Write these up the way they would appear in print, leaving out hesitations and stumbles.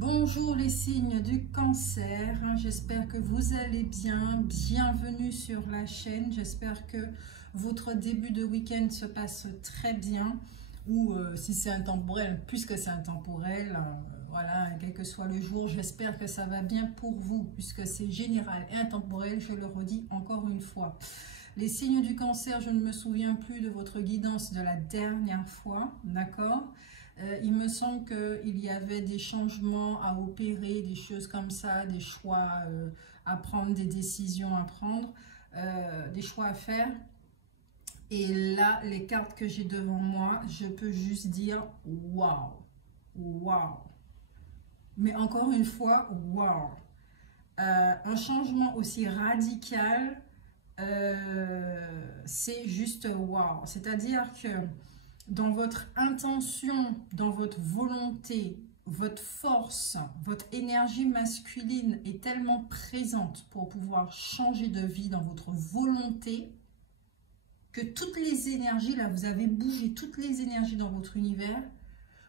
Bonjour les signes du cancer, j'espère que vous allez bien, bienvenue sur la chaîne, j'espère que votre début de week-end se passe très bien, ou si c'est intemporel, puisque c'est intemporel, voilà, quel que soit le jour, j'espère que ça va bien pour vous, puisque c'est général et intemporel, je le redis encore une fois. Les signes du cancer, je ne me souviens plus de votre guidance de la dernière fois, d'accord ? Il me semble qu'il y avait des changements à opérer, des choses comme ça, des choix à prendre, des décisions à prendre, des choix à faire. Et là, les cartes que j'ai devant moi, je peux juste dire waouh, waouh. Mais encore une fois, waouh. Un changement aussi radical, c'est juste waouh. C'est-à-dire que dans votre intention, dans votre volonté, votre force, votre énergie masculine est tellement présente pour pouvoir changer de vie dans votre volonté que toutes les énergies, là vous avez bougé toutes les énergies dans votre univers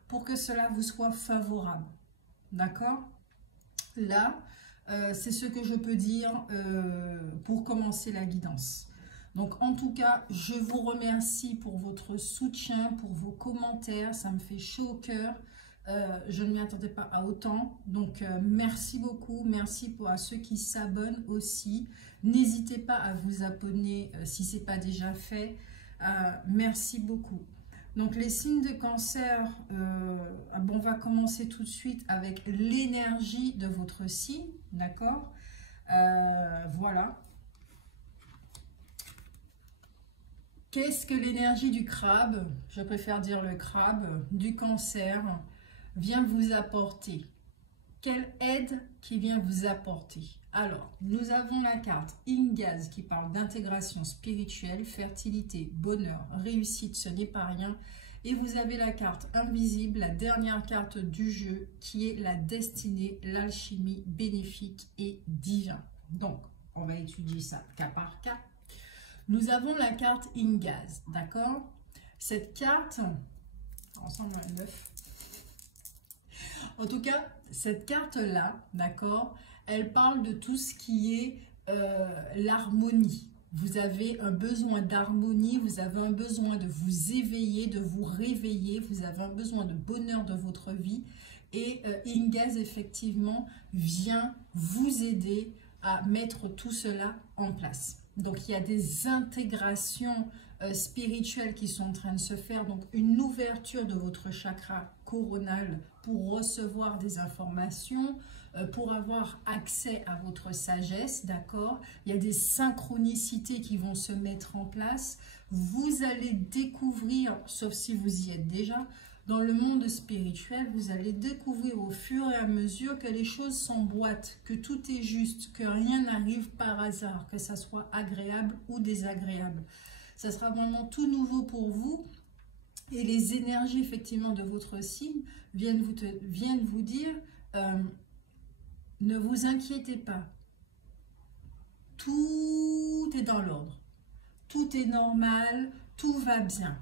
pour que cela vous soit favorable. D'accord? Là, c'est ce que je peux dire pour commencer la guidance. Donc en tout cas, je vous remercie pour votre soutien, pour vos commentaires, ça me fait chaud au cœur. Je ne m'y attendais pas à autant, donc merci beaucoup, merci à ceux qui s'abonnent aussi. N'hésitez pas à vous abonner si ce n'est pas déjà fait. Merci beaucoup. Donc les signes de cancer, bon, on va commencer tout de suite avec l'énergie de votre signe, d'accord? Voilà. Qu'est-ce que l'énergie du crabe, je préfère dire le crabe, du cancer, vient vous apporter? Quelle aide qui vient vous apporter? Alors, nous avons la carte Ingaz qui parle d'intégration spirituelle, fertilité, bonheur, réussite, ce n'est pas rien. Et vous avez la carte invisible, la dernière carte du jeu, qui est la destinée, l'alchimie bénéfique et divin. Donc, on va étudier ça cas par cas. Nous avons la carte Ingaz, d'accord? Cette carte, ensemble un 9. En tout cas, cette carte-là, d'accord, elle parle de tout ce qui est l'harmonie. Vous avez un besoin d'harmonie, vous avez un besoin de vous éveiller, de vous réveiller, vous avez un besoin de bonheur de votre vie. Et Ingaz, effectivement, vient vous aider à mettre tout cela en place. Donc, il y a des intégrations spirituelles qui sont en train de se faire. Donc, une ouverture de votre chakra coronal pour recevoir des informations, pour avoir accès à votre sagesse, d'accord? Il y a des synchronicités qui vont se mettre en place. Vous allez découvrir, sauf si vous y êtes déjà, dans le monde spirituel, vous allez découvrir au fur et à mesure que les choses s'emboîtent, que tout est juste, que rien n'arrive par hasard, que ça soit agréable ou désagréable. Ça sera vraiment tout nouveau pour vous. Et les énergies, effectivement, de votre signe viennent vous dire, ne vous inquiétez pas. Tout est dans l'ordre. Tout est normal, tout va bien.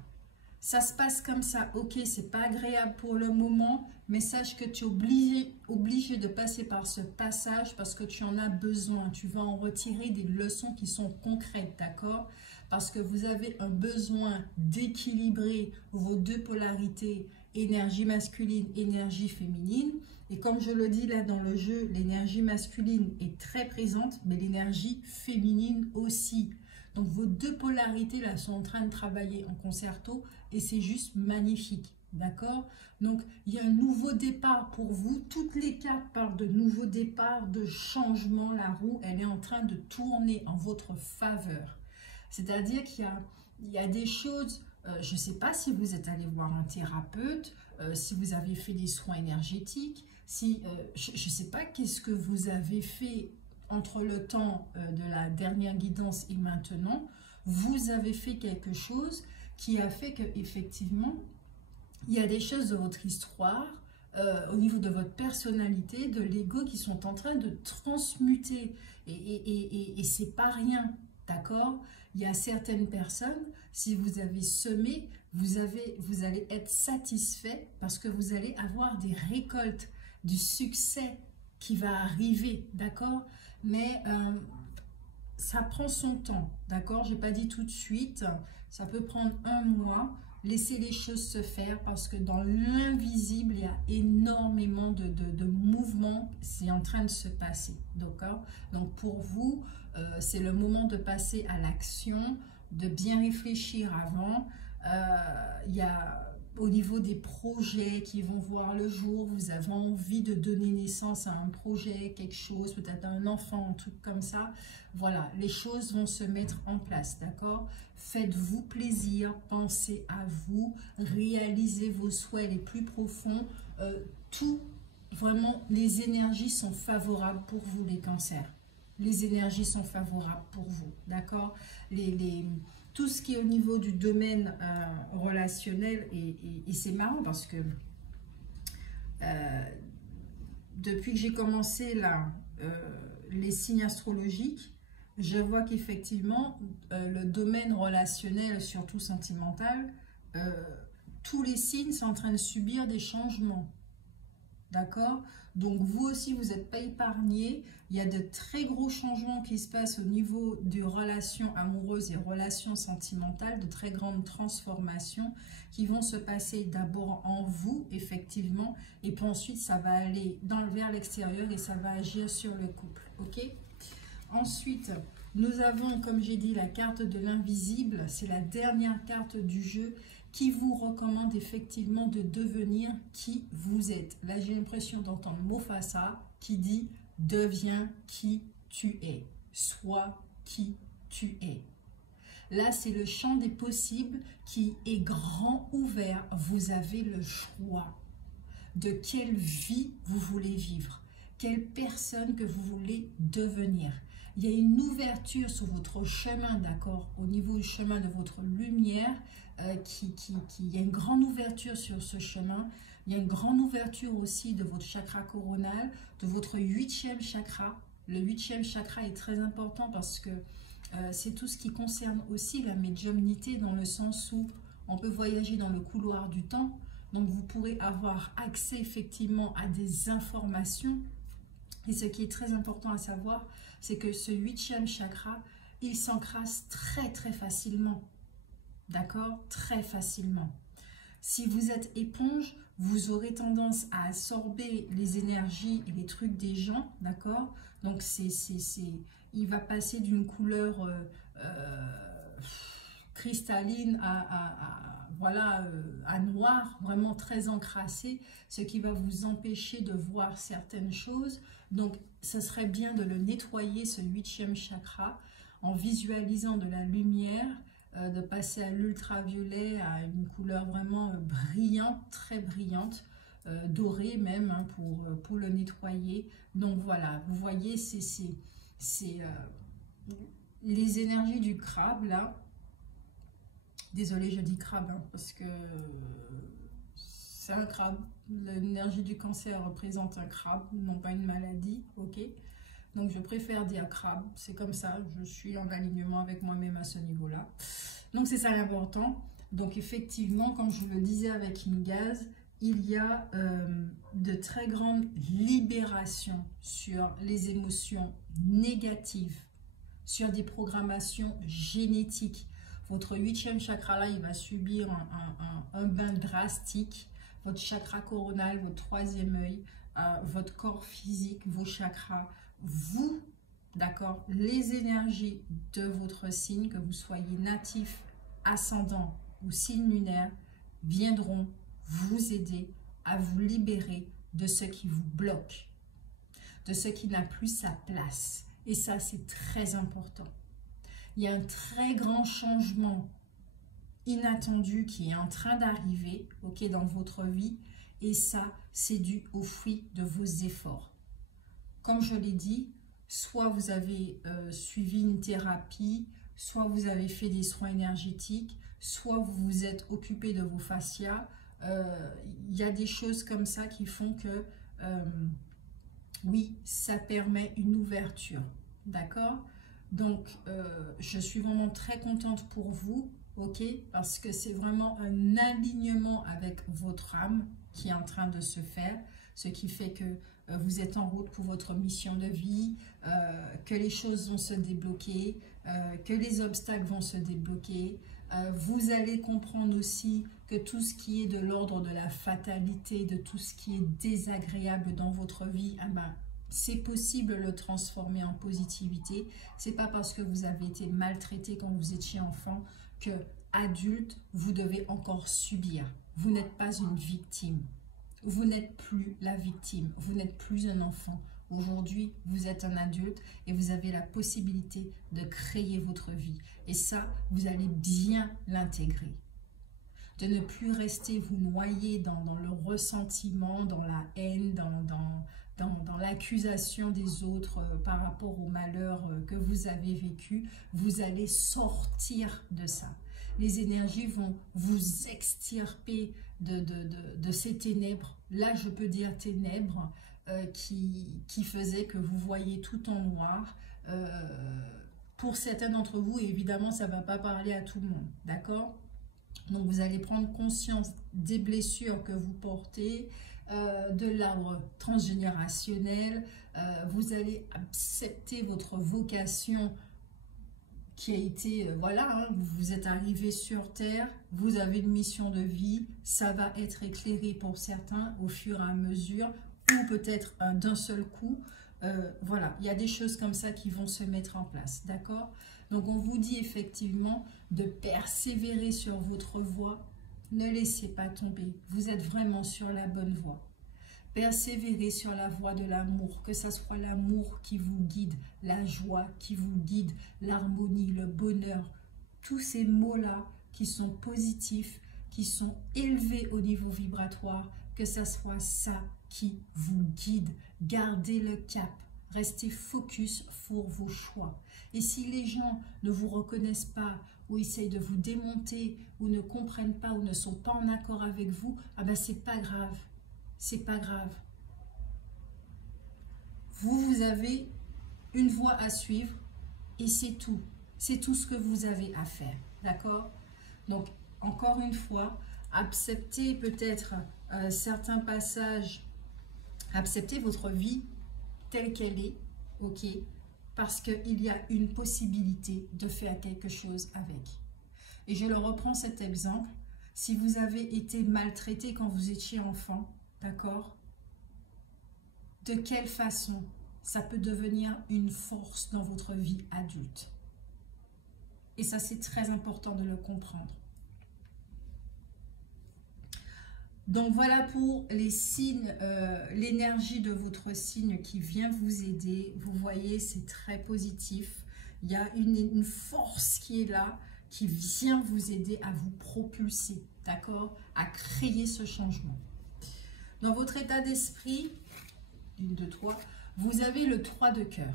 Ça se passe comme ça, ok, c'est pas agréable pour le moment, mais sache que tu es obligé de passer par ce passage parce que tu en as besoin. Tu vas en retirer des leçons qui sont concrètes, d'accord? Parce que vous avez un besoin d'équilibrer vos deux polarités, énergie masculine, énergie féminine. Et comme je le dis là dans le jeu, l'énergie masculine est très présente, mais l'énergie féminine aussi. Donc vos deux polarités là sont en train de travailler en concerto et c'est juste magnifique, d'accord? Donc il y a un nouveau départ pour vous. Toutes les cartes parlent de nouveau départ, de changement. La roue, elle est en train de tourner en votre faveur. C'est-à-dire qu'il y a des choses, je ne sais pas si vous êtes allé voir un thérapeute, si vous avez fait des soins énergétiques, si, je ne sais pas qu'est-ce que vous avez fait entre le temps de la dernière guidance et maintenant, vous avez fait quelque chose qui a fait qu'effectivement, il y a des choses de votre histoire, au niveau de votre personnalité, de l'ego, qui sont en train de transmuter. Et c'est pas rien, d'accord? Il y a certaines personnes, si vous avez semé, vous allez être satisfait parce que vous allez avoir des récoltes. du succès qui va arriver, d'accord? Mais ça prend son temps, d'accord? Je n'ai pas dit tout de suite, ça peut prendre un mois. Laissez les choses se faire parce que dans l'invisible, il y a énormément de mouvements, c'est en train de se passer, d'accord? Donc pour vous, c'est le moment de passer à l'action, de bien réfléchir avant. Il y a au niveau des projets qui vont voir le jour, vous avez envie de donner naissance à un projet, quelque chose, peut-être un enfant, un truc comme ça. Voilà, les choses vont se mettre en place, d'accord? Faites-vous plaisir, pensez à vous, réalisez vos souhaits les plus profonds. Tout, vraiment, les énergies sont favorables pour vous, les cancers. Les énergies sont favorables pour vous, d'accord? Tout ce qui est au niveau du domaine relationnel, et c'est marrant parce que depuis que j'ai commencé là, les signes astrologiques, je vois qu'effectivement, le domaine relationnel, surtout sentimental, tous les signes sont en train de subir des changements. D'accord? Donc, vous aussi, vous n'êtes pas épargnés. Il y a de très gros changements qui se passent au niveau des relations amoureuses et relations sentimentales, de très grandes transformations qui vont se passer d'abord en vous, effectivement, et puis ensuite, ça va aller vers l'extérieur et ça va agir sur le couple. OK? Ensuite, nous avons, comme j'ai dit, la carte de l'invisible. C'est la dernière carte du jeu qui vous recommande effectivement de devenir qui vous êtes. Là, j'ai l'impression d'entendre Mofasa qui dit « Deviens qui tu es. Sois qui tu es. » Là, c'est le champ des possibles qui est grand ouvert. Vous avez le choix de quelle vie vous voulez vivre, quelle personne que vous voulez devenir. Il y a une ouverture sur votre chemin, d'accord, au niveau du chemin de votre lumière, il y a une grande ouverture sur ce chemin. Il y a une grande ouverture aussi de votre chakra coronal, de votre 8e chakra. Le 8e chakra est très important parce que c'est tout ce qui concerne aussi la médiumnité, dans le sens où on peut voyager dans le couloir du temps. Donc vous pourrez avoir accès effectivement à des informations. Et ce qui est très important à savoir, c'est que ce 8e chakra, il s'encrasse très très facilement. D'accord? Très facilement. Si vous êtes éponge, vous aurez tendance à absorber les énergies et les trucs des gens. D'accord? Donc il va passer d'une couleur cristalline à noir, vraiment très encrassé, ce qui va vous empêcher de voir certaines choses. Donc, ce serait bien de le nettoyer, ce 8e chakra, en visualisant de la lumière, de passer à l'ultraviolet, à une couleur vraiment brillante, très brillante, dorée même, hein, pour le nettoyer. Donc voilà, vous voyez, c'est les énergies du crabe, là. Désolée, je dis crabe, hein, parce que c'est un crabe. L'énergie du cancer représente un crabe, non pas une maladie, ok? Donc, je préfère dire crabe. C'est comme ça, je suis en alignement avec moi-même à ce niveau-là. Donc, c'est ça l'important. Donc, effectivement, comme je le disais avec Ingaz, il y a de très grandes libérations sur les émotions négatives, sur des programmations génétiques. Votre 8e chakra là, il va subir un bain drastique. Votre chakra coronal, votre 3e œil, votre corps physique, vos chakras, vous, d'accord, les énergies de votre signe, que vous soyez natif, ascendant ou signe lunaire, viendront vous aider à vous libérer de ce qui vous bloque, de ce qui n'a plus sa place. Et ça, c'est très important. Il y a un très grand changement inattendu qui est en train d'arriver, ok, dans votre vie, et ça, c'est dû au fruit de vos efforts. Comme je l'ai dit, soit vous avez suivi une thérapie, soit vous avez fait des soins énergétiques, soit vous vous êtes occupé de vos fascias. Il y a des choses comme ça qui font que, oui, ça permet une ouverture, d'accord? Donc, je suis vraiment très contente pour vous, ok? Parce que c'est vraiment un alignement avec votre âme qui est en train de se faire. ce qui fait que vous êtes en route pour votre mission de vie, que les choses vont se débloquer, que les obstacles vont se débloquer. Vous allez comprendre aussi que tout ce qui est de l'ordre de la fatalité, de tout ce qui est désagréable dans votre vie, c'est possible de le transformer en positivité. C'est pas parce que vous avez été maltraité quand vous étiez enfant que adulte, vous devez encore subir. Vous n'êtes pas une victime. Vous n'êtes plus la victime. Vous n'êtes plus un enfant. Aujourd'hui, vous êtes un adulte et vous avez la possibilité de créer votre vie. Et ça, vous allez bien l'intégrer. De ne plus rester vous noyer dans le ressentiment, dans la haine, dans l'accusation des autres par rapport au malheur que vous avez vécu. Vous allez sortir de ça. Les énergies vont vous extirper de ces ténèbres. Là, je peux dire ténèbres qui faisaient que vous voyez tout en noir. Pour certains d'entre vous, et évidemment, ça ne va pas parler à tout le monde. D'accord ? Donc, vous allez prendre conscience des blessures que vous portez, de l'arbre transgénérationnel. Vous allez accepter votre vocation qui a été, voilà, vous êtes arrivé sur Terre, vous avez une mission de vie, ça va être éclairé pour certains au fur et à mesure, ou peut-être d'un seul coup. Voilà, il y a des choses comme ça qui vont se mettre en place, d'accord? Donc, on vous dit effectivement de persévérer sur votre voie. Ne laissez pas tomber. Vous êtes vraiment sur la bonne voie. Persévérez sur la voie de l'amour, que ce soit l'amour qui vous guide, la joie qui vous guide, l'harmonie, le bonheur. Tous ces mots-là qui sont positifs, qui sont élevés au niveau vibratoire, que ce soit ça qui vous guide. Gardez le cap. Restez focus sur vos choix. Et si les gens ne vous reconnaissent pas, ou essayent de vous démonter, ou ne comprennent pas, ou ne sont pas en accord avec vous, ah ben c'est pas grave. C'est pas grave. Vous avez une voie à suivre et c'est tout. C'est tout ce que vous avez à faire. D'accord? Donc, encore une fois, acceptez peut-être certains passages, acceptez votre vie telle qu'elle est, ok? Parce qu'il y a une possibilité de faire quelque chose avec. Et je le reprends cet exemple. Si vous avez été maltraité quand vous étiez enfant, d'accord? De quelle façon ça peut devenir une force dans votre vie adulte? Et ça, c'est très important de le comprendre. Donc, voilà pour les signes, l'énergie de votre signe qui vient vous aider. Vous voyez, c'est très positif. Il y a une force qui est là, qui vient vous aider à vous propulser, d'accord? À créer ce changement. Dans votre état d'esprit, 1, 2, 3, vous avez le 3 de cœur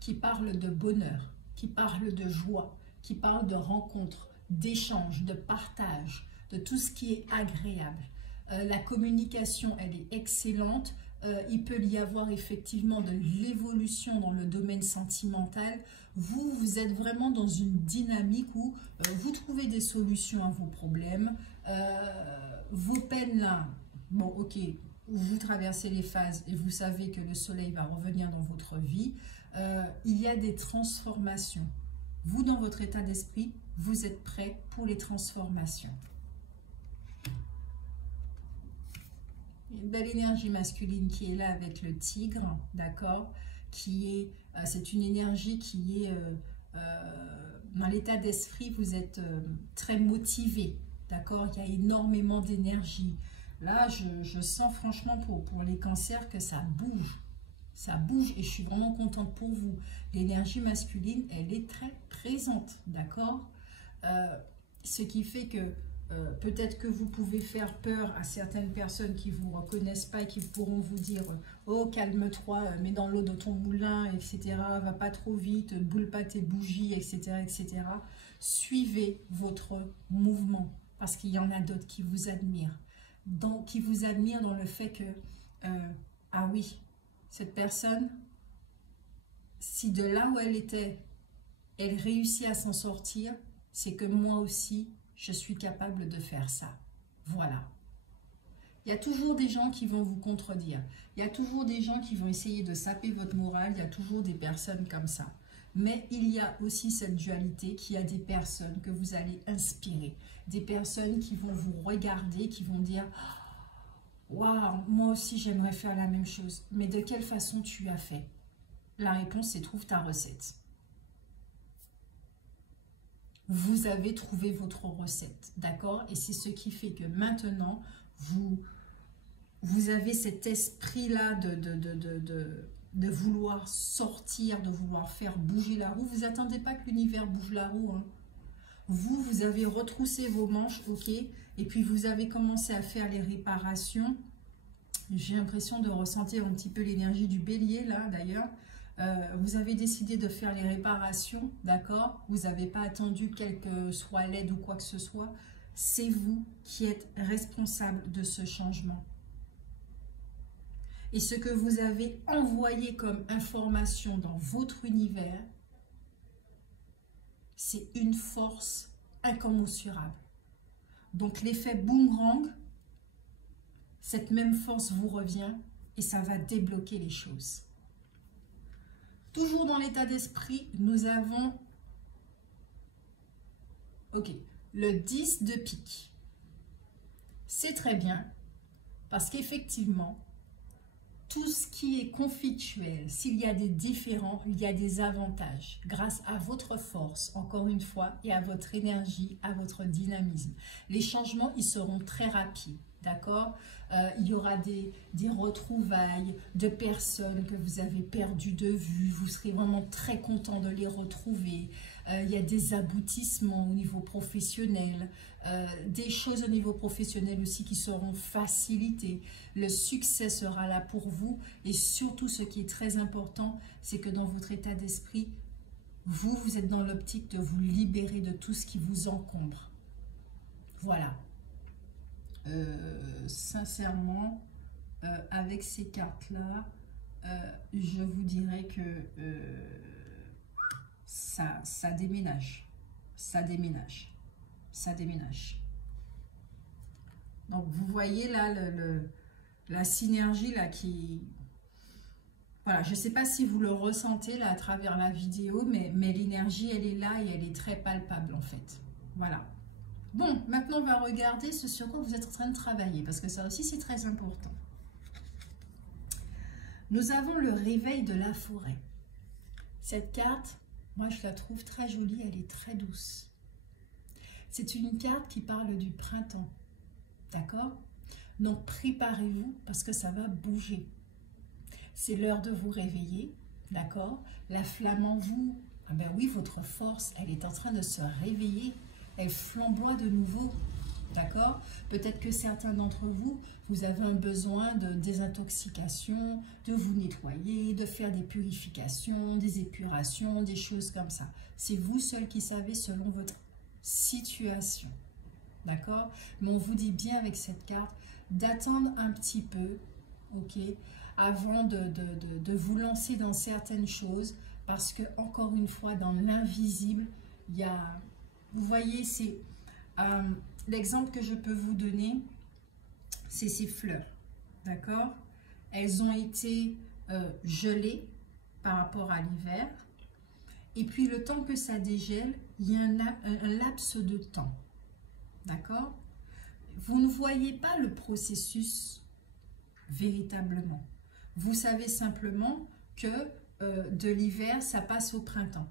qui parle de bonheur, qui parle de joie, qui parle de rencontre, d'échange, de partage, de tout ce qui est agréable. La communication, elle est excellente. Il peut y avoir effectivement de l'évolution dans le domaine sentimental. Vous êtes vraiment dans une dynamique où vous trouvez des solutions à vos problèmes. Vos peines là, bon ok, vous traversez les phases et vous savez que le soleil va revenir dans votre vie. Il y a des transformations. Vous, dans votre état d'esprit, vous êtes prêt pour les transformations. Une belle énergie masculine qui est là avec le tigre, d'accord, c'est une énergie qui est dans l'état d'esprit, vous êtes très motivé, d'accord, il y a énormément d'énergie. Là, je sens franchement pour les cancers que ça bouge et je suis vraiment contente pour vous. L'énergie masculine, elle est très présente, d'accord, ce qui fait que peut-être que vous pouvez faire peur à certaines personnes qui ne vous reconnaissent pas et qui pourront vous dire « Oh, calme-toi, mets dans l'eau de ton moulin, etc. Va pas trop vite, boule pas tes bougies, etc. etc. » Suivez votre mouvement parce qu'il y en a d'autres qui vous admirent. Qui vous admirent dans le fait que « Ah oui, cette personne, si de là où elle était, elle réussit à s'en sortir, c'est que moi aussi, je suis capable de faire ça. » Voilà. Il y a toujours des gens qui vont vous contredire. Il y a toujours des gens qui vont essayer de saper votre morale. Il y a toujours des personnes comme ça. Mais il y a aussi cette dualité qu'il y a des personnes que vous allez inspirer. Des personnes qui vont vous regarder, qui vont dire « Waouh, moi aussi j'aimerais faire la même chose. » Mais de quelle façon tu as fait? La réponse, c'est trouve ta recette. Vous avez trouvé votre recette, d'accord? Et c'est ce qui fait que maintenant, vous avez cet esprit-là de vouloir sortir, de vouloir faire bouger la roue. Vous n'attendez pas que l'univers bouge la roue, hein. Vous avez retroussé vos manches, ok? Et puis vous avez commencé à faire les réparations. J'ai l'impression de ressentir un petit peu l'énergie du bélier, là, d'ailleurs. Vous avez décidé de faire les réparations, d'accord? Vous n'avez pas attendu quelle que soit l'aide ou quoi que ce soit. C'est vous qui êtes responsable de ce changement. Et ce que vous avez envoyé comme information dans votre univers, c'est une force incommensurable. Donc l'effet boomerang, cette même force vous revient et ça va débloquer les choses. Toujours dans l'état d'esprit, nous avons le 10 de pique. C'est très bien parce qu'effectivement, tout ce qui est conflictuel, s'il y a des différends, il y a des avantages grâce à votre force, encore une fois, et à votre énergie, à votre dynamisme. Les changements, ils seront très rapides. D'accord? Il y aura des retrouvailles de personnes que vous avez perdues de vue. Vous serez vraiment très content de les retrouver. Il y a des aboutissements au niveau professionnel. Des choses au niveau professionnel aussi qui seront facilitées. Le succès sera là pour vous. Et surtout, ce qui est très important, c'est que dans votre état d'esprit, vous êtes dans l'optique de vous libérer de tout ce qui vous encombre. Voilà. Sincèrement, avec ces cartes-là, je vous dirais que ça déménage. Ça déménage. Ça déménage. Donc, vous voyez là la synergie là qui... Voilà, je ne sais pas si vous le ressentez là à travers la vidéo, mais l'énergie, elle est là et elle est très palpable en fait. Voilà. Bon, maintenant on va regarder ce sur quoi vous êtes en train de travailler, parce que ça aussi c'est très important. Nous avons le réveil de la forêt. Cette carte, moi je la trouve très jolie, elle est très douce. C'est une carte qui parle du printemps, d'accord? Donc préparez-vous parce que ça va bouger. C'est l'heure de vous réveiller, d'accord? La flamme en vous, ah ben oui, votre force, elle est en train de se réveiller. Elle flamboie de nouveau, d'accord? Peut-être que certains d'entre vous, vous avez un besoin de désintoxication, de vous nettoyer, de faire des purifications, des épurations, des choses comme ça. C'est vous seul qui savez selon votre situation, d'accord? Mais on vous dit bien avec cette carte d'attendre un petit peu, ok? Avant de vous lancer dans certaines choses, parce que, encore une fois, dans l'invisible, il y a... Vous voyez, c'est l'exemple que je peux vous donner, c'est ces fleurs, d'accord? Elles ont été gelées par rapport à l'hiver. Et puis, le temps que ça dégèle, il y a un laps de temps, d'accord? Vous ne voyez pas le processus véritablement. Vous savez simplement que de l'hiver, ça passe au printemps.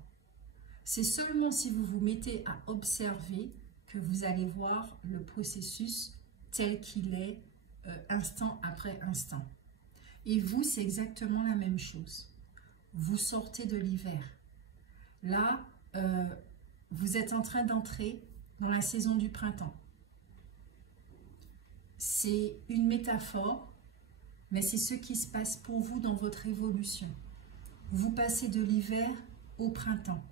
C'est seulement si vous vous mettez à observer que vous allez voir le processus tel qu'il est, instant après instant. Et vous, c'est exactement la même chose. Vous sortez de l'hiver. Là, vous êtes en train d'entrer dans la saison du printemps. C'est une métaphore, mais c'est ce qui se passe pour vous dans votre évolution. Vous passez de l'hiver au printemps.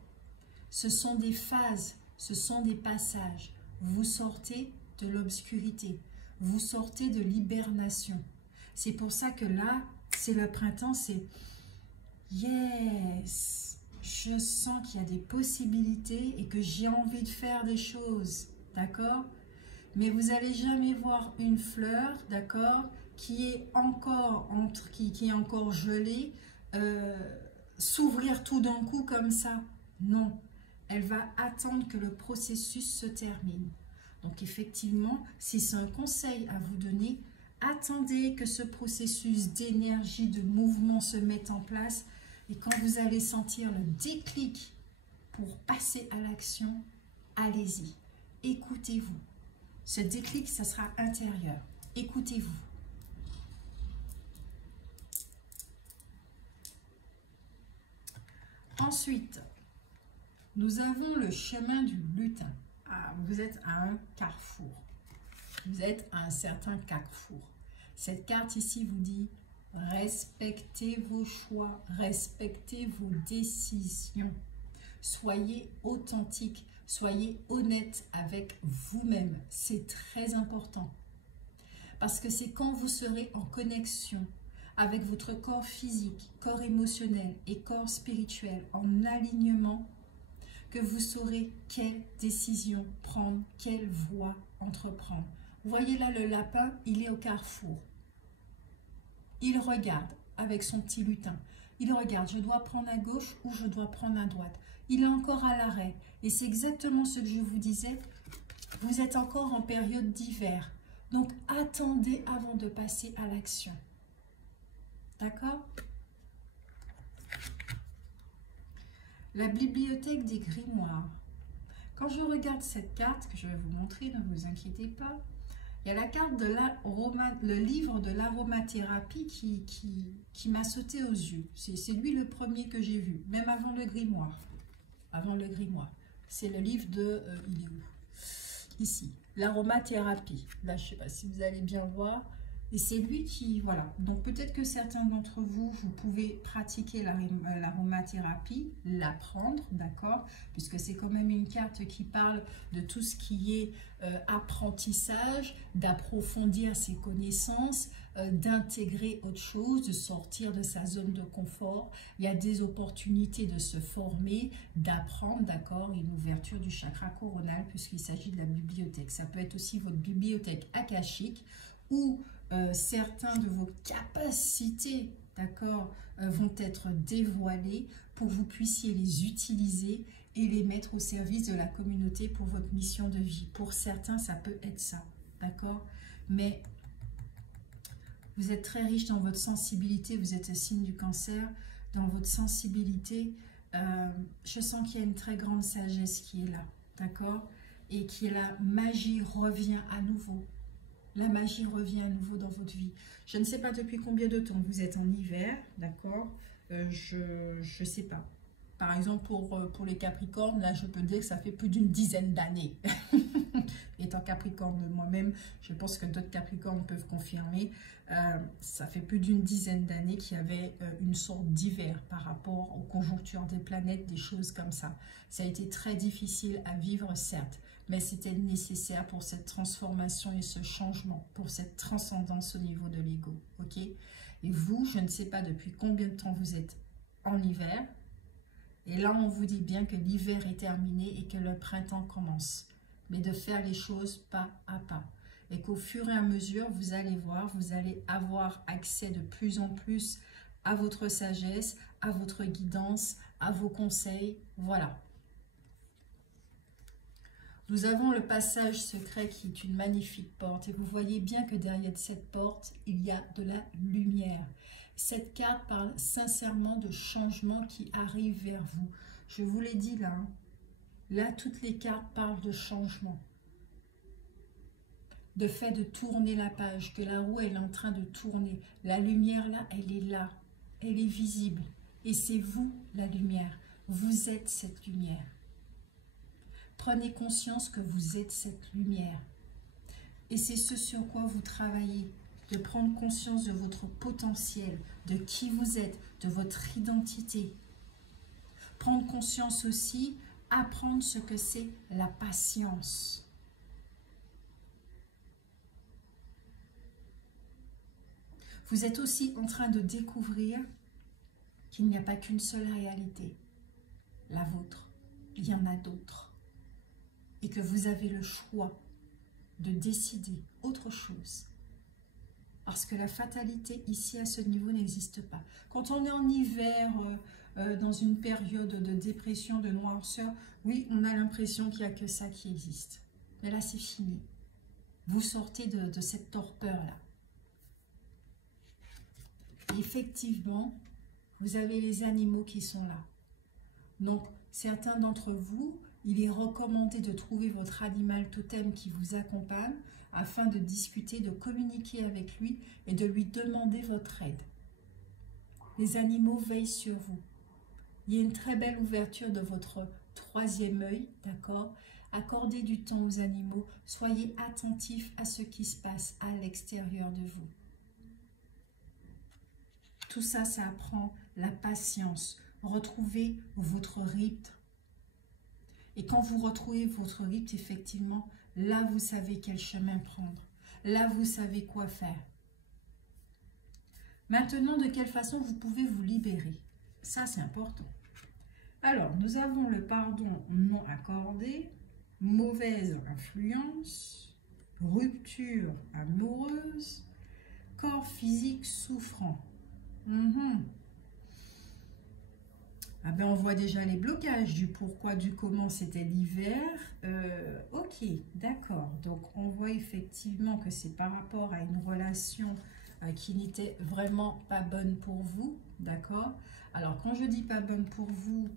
Ce sont des phases, ce sont des passages. Vous sortez de l'obscurité, vous sortez de l'hibernation. C'est pour ça que là, c'est le printemps, c'est yes, je sens qu'il y a des possibilités et que j'ai envie de faire des choses, d'accord? mais vous n'allez jamais voir une fleur, d'accord, qui est encore qui est encore gelée, s'ouvrir tout d'un coup comme ça. Non, elle va attendre que le processus se termine. Donc effectivement, si c'est un conseil à vous donner, attendez que ce processus d'énergie, de mouvement se mette en place, et quand vous allez sentir le déclic pour passer à l'action, allez-y, écoutez-vous. Ce déclic, ça sera intérieur. Écoutez-vous. Ensuite, nous avons le chemin du lutin. Ah, vous êtes à un carrefour. Vous êtes à un certain carrefour. Cette carte ici vous dit respectez vos choix, respectez vos décisions. Soyez authentique, soyez honnête avec vous-même. C'est très important. Parce que c'est quand vous serez en connexion avec votre corps physique, corps émotionnel et corps spirituel, en alignement, que vous saurez quelle décision prendre, quelle voie entreprendre. Vous voyez là le lapin, il est au carrefour. Il regarde avec son petit lutin. Il regarde, je dois prendre à gauche ou je dois prendre à droite. Il est encore à l'arrêt. Et c'est exactement ce que je vous disais. Vous êtes encore en période d'hiver. Donc attendez avant de passer à l'action. D'accord ? La bibliothèque des grimoires. Quand je regarde cette carte, que je vais vous montrer, ne vous inquiétez pas, il y a la carte de le livre de l'aromathérapie qui m'a sauté aux yeux. C'est lui le premier que j'ai vu, même avant le grimoire. Avant le grimoire. C'est le livre de... il est où? Ici. L'aromathérapie. Là, je ne sais pas si vous allez bien voir. Et c'est lui qui... Voilà. Donc, peut-être que certains d'entre vous, vous pouvez pratiquer l'aromathérapie, l'apprendre, d'accord? Puisque c'est quand même une carte qui parle de tout ce qui est apprentissage, d'approfondir ses connaissances, d'intégrer autre chose, de sortir de sa zone de confort. Il y a des opportunités de se former, d'apprendre, d'accord? Une ouverture du chakra coronal, puisqu'il s'agit de la bibliothèque. Ça peut être aussi votre bibliothèque akashique, où certains de vos capacités, d'accord, vont être dévoilées pour que vous puissiez les utiliser et les mettre au service de la communauté pour votre mission de vie. Pour certains, ça peut être ça, d'accord? Mais vous êtes très riche dans votre sensibilité, vous êtes le signe du cancer, dans votre sensibilité, je sens qu'il y a une très grande sagesse qui est là, d'accord? Et que la magie revient à nouveau. La magie revient à nouveau dans votre vie. Je ne sais pas depuis combien de temps vous êtes en hiver, d'accord? Je ne sais pas. Par exemple, pour les Capricornes, là, je peux dire que ça fait plus d'une dizaine d'années. Étant Capricorne moi-même, je pense que d'autres Capricornes peuvent confirmer. Ça fait plus d'une dizaine d'années qu'il y avait une sorte d'hiver par rapport aux conjonctures des planètes, des choses comme ça. Ça a été très difficile à vivre, certes, mais c'était nécessaire pour cette transformation et ce changement, pour cette transcendance au niveau de l'ego, ok? Et vous, je ne sais pas depuis combien de temps vous êtes en hiver, et là, on vous dit bien que l'hiver est terminé et que le printemps commence, mais de faire les choses pas à pas. Et qu'au fur et à mesure, vous allez voir, vous allez avoir accès de plus en plus à votre sagesse, à votre guidance, à vos conseils, voilà. Nous avons le passage secret qui est une magnifique porte et vous voyez bien que derrière cette porte, il y a de la lumière. Cette carte parle sincèrement de changement qui arrive vers vous. Je vous l'ai dit là, hein. Là, toutes les cartes parlent de changement. De fait de tourner la page, que la roue elle est en train de tourner. La lumière là, elle est là, elle est visible. Et c'est vous la lumière, vous êtes cette lumière. Prenez conscience que vous êtes cette lumière. Et c'est ce sur quoi vous travaillez, de prendre conscience de votre potentiel, de qui vous êtes, de votre identité. Prendre conscience aussi, apprendre ce que c'est la patience. Vous êtes aussi en train de découvrir qu'il n'y a pas qu'une seule réalité, la vôtre. Il y en a d'autres. Et que vous avez le choix de décider autre chose. Parce que la fatalité ici à ce niveau n'existe pas. Quand on est en hiver, dans une période de dépression, de noirceur, oui, on a l'impression qu'il n'y a que ça qui existe. Mais là, c'est fini. Vous sortez de cette torpeur-là. Effectivement, vous avez les animaux qui sont là. Donc, certains d'entre vous, il est recommandé de trouver votre animal totem qui vous accompagne afin de discuter, de communiquer avec lui et de lui demander votre aide. Les animaux veillent sur vous. Il y a une très belle ouverture de votre troisième œil, d'accord? Accordez du temps aux animaux, soyez attentifs à ce qui se passe à l'extérieur de vous. Tout ça, ça apprend la patience. Retrouvez votre rythme. Et quand vous retrouvez votre rythme, effectivement, là, vous savez quel chemin prendre. Là, vous savez quoi faire. Maintenant, de quelle façon vous pouvez vous libérer? Ça, c'est important. Alors, nous avons le pardon non accordé, mauvaise influence, rupture amoureuse, corps physique souffrant. Ah ben on voit déjà les blocages du pourquoi, du comment, c'était l'hiver. Ok, d'accord. Donc on voit effectivement que c'est par rapport à une relation qui n'était vraiment pas bonne pour vous, d'accord? Alors quand je dis pas bonne pour vous,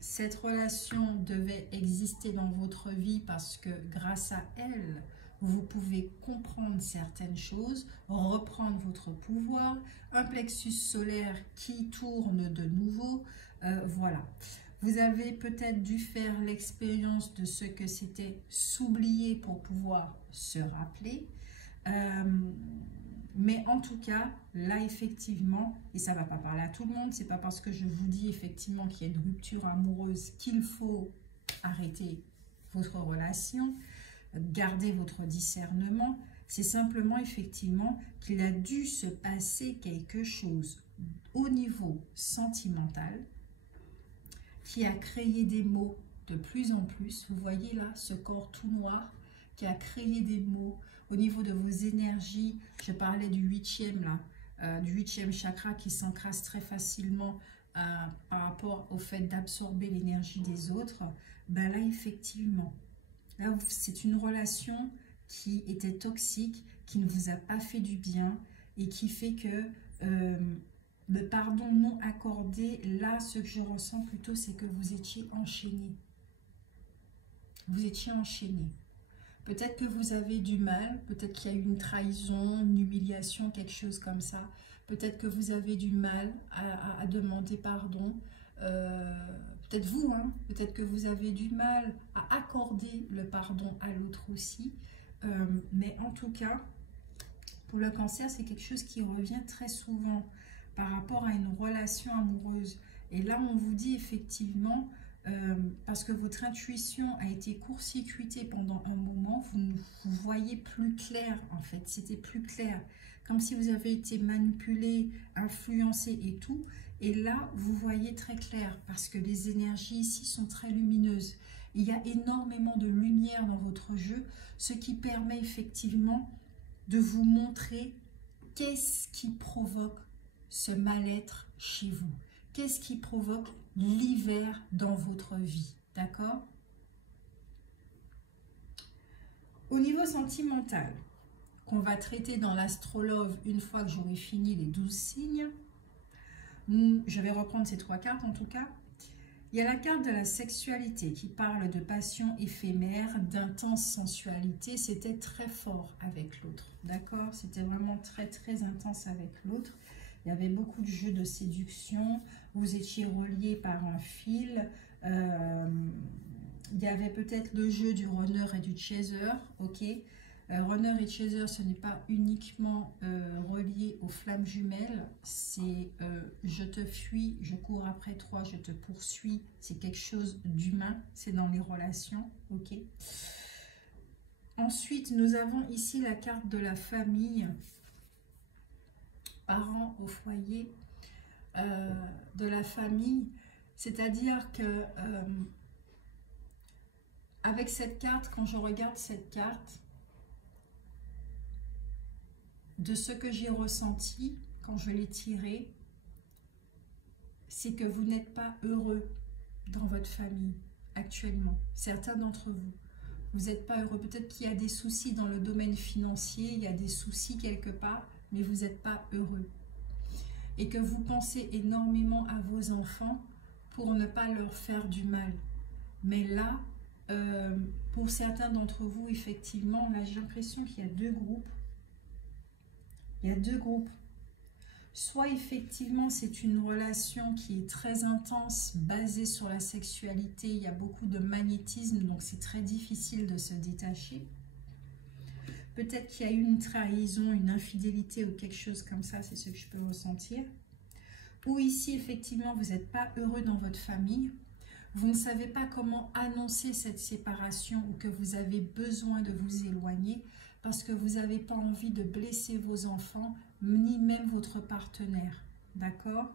cette relation devait exister dans votre vie parce que grâce à elle, vous pouvez comprendre certaines choses, reprendre votre pouvoir, un plexus solaire qui tourne de nouveau, voilà. Vous avez peut-être dû faire l'expérience de ce que c'était s'oublier pour pouvoir se rappeler. Mais en tout cas, là effectivement, et ça ne va pas parler à tout le monde, c'est pas parce que je vous dis effectivement qu'il y a une rupture amoureuse qu'il faut arrêter votre relation, garder votre discernement. C'est simplement effectivement qu'il a dû se passer quelque chose au niveau sentimental qui a créé des mots de plus en plus. Vous voyez là, ce corps tout noir qui a créé des mots au niveau de vos énergies. Je parlais du 8e là, du 8e chakra qui s'encrasse très facilement par rapport au fait d'absorber l'énergie des autres. Ben là, effectivement, là, c'est une relation qui était toxique, qui ne vous a pas fait du bien et qui fait que le pardon non accordé, là, ce que je ressens plutôt, c'est que vous étiez enchaîné. Vous étiez enchaîné. Peut-être que vous avez du mal, peut-être qu'il y a eu une trahison, une humiliation, quelque chose comme ça. Peut-être que vous avez du mal à demander pardon. Peut-être vous, hein, peut-être que vous avez du mal à accorder le pardon à l'autre aussi. Mais en tout cas, pour le cancer, c'est quelque chose qui revient très souvent par rapport à une relation amoureuse. Et là, on vous dit effectivement, parce que votre intuition a été court-circuitée pendant un moment, vous voyez plus clair en fait, c'était plus clair. Comme si vous avez été manipulé, influencé et tout. Et là, vous voyez très clair parce que les énergies ici sont très lumineuses. Il y a énormément de lumière dans votre jeu, ce qui permet effectivement de vous montrer qu'est-ce qui provoque ce mal-être chez vous. Qu'est-ce qui provoque l'hiver dans votre vie, d'accord? Au niveau sentimental, qu'on va traiter dans l'astrologue une fois que j'aurai fini les 12 signes, je vais reprendre ces 3 cartes en tout cas. Il y a la carte de la sexualité qui parle de passion éphémère, d'intense sensualité. C'était très fort avec l'autre, d'accord? C'était vraiment très très intense avec l'autre. Il y avait beaucoup de jeux de séduction. Vous étiez reliés par un fil. Il y avait peut-être le jeu du runner et du chaser, ok? Runner et chaser, ce n'est pas uniquement relié aux flammes jumelles, c'est je te fuis, je cours après toi, je te poursuis, c'est quelque chose d'humain, c'est dans les relations, ok? Ensuite, nous avons ici la carte de la famille, parents au foyer, de la famille, c'est-à-dire que avec cette carte, quand je regarde cette carte, de ce que j'ai ressenti quand je l'ai tiré, c'est que vous n'êtes pas heureux dans votre famille actuellement. Certains d'entre vous, vous n'êtes pas heureux. Peut-être qu'il y a des soucis dans le domaine financier, il y a des soucis quelque part, mais vous n'êtes pas heureux. Et que vous pensez énormément à vos enfants pour ne pas leur faire du mal. Mais là, pour certains d'entre vous, effectivement, là j'ai l'impression qu'il y a deux groupes. Il y a deux groupes. Soit effectivement c'est une relation qui est très intense, basée sur la sexualité, il y a beaucoup de magnétisme, donc c'est très difficile de se détacher. Peut-être qu'il y a eu une trahison, une infidélité ou quelque chose comme ça, c'est ce que je peux ressentir. Ou ici effectivement vous n'êtes pas heureux dans votre famille, vous ne savez pas comment annoncer cette séparation ou que vous avez besoin de vous éloigner parce que vous n'avez pas envie de blesser vos enfants ni même votre partenaire, d'accord?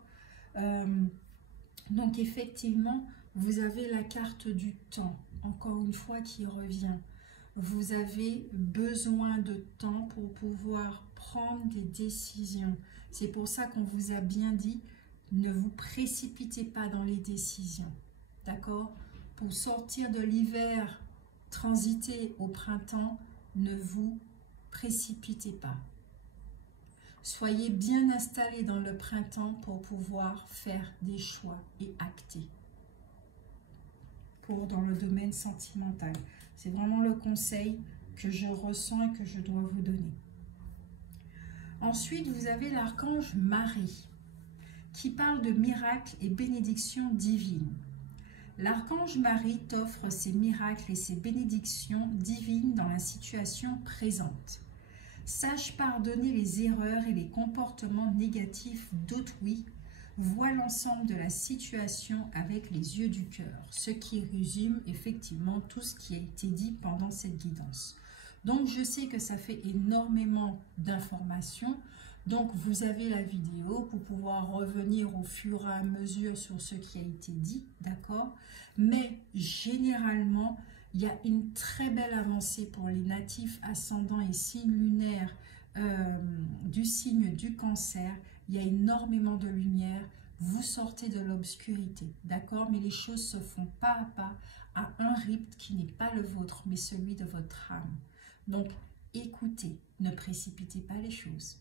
Donc effectivement, vous avez la carte du temps, encore une fois, qui revient. Vous avez besoin de temps pour pouvoir prendre des décisions. C'est pour ça qu'on vous a bien dit, ne vous précipitez pas dans les décisions, d'accord? Pour sortir de l'hiver, transiter au printemps, ne vous précipitez pas. Soyez bien installés dans le printemps pour pouvoir faire des choix et acter. Dans le domaine sentimental. C'est vraiment le conseil que je ressens et que je dois vous donner. Ensuite, vous avez l'archange Marie qui parle de miracles et bénédictions divines. L'archange Marie t'offre ses miracles et ses bénédictions divines dans la situation présente. Sache pardonner les erreurs et les comportements négatifs d'autrui. Vois l'ensemble de la situation avec les yeux du cœur, ce qui résume effectivement tout ce qui a été dit pendant cette guidance. Donc je sais que ça fait énormément d'informations, donc vous avez la vidéo pour pouvoir revenir au fur et à mesure sur ce qui a été dit, d'accord? Mais généralement, il y a une très belle avancée pour les natifs ascendants et signes lunaires du signe du Cancer. Il y a énormément de lumière. Vous sortez de l'obscurité, d'accord? Mais les choses se font pas à pas à un rythme qui n'est pas le vôtre, mais celui de votre âme. Donc, écoutez, ne précipitez pas les choses.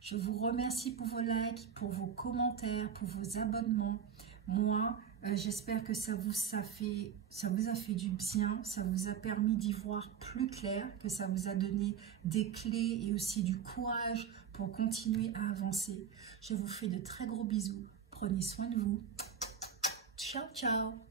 Je vous remercie pour vos likes, pour vos commentaires, pour vos abonnements. Moi, j'espère que ça vous a fait du bien, ça vous a permis d'y voir plus clair, que ça vous a donné des clés et aussi du courage pour continuer à avancer. Je vous fais de très gros bisous. Prenez soin de vous. Ciao, ciao.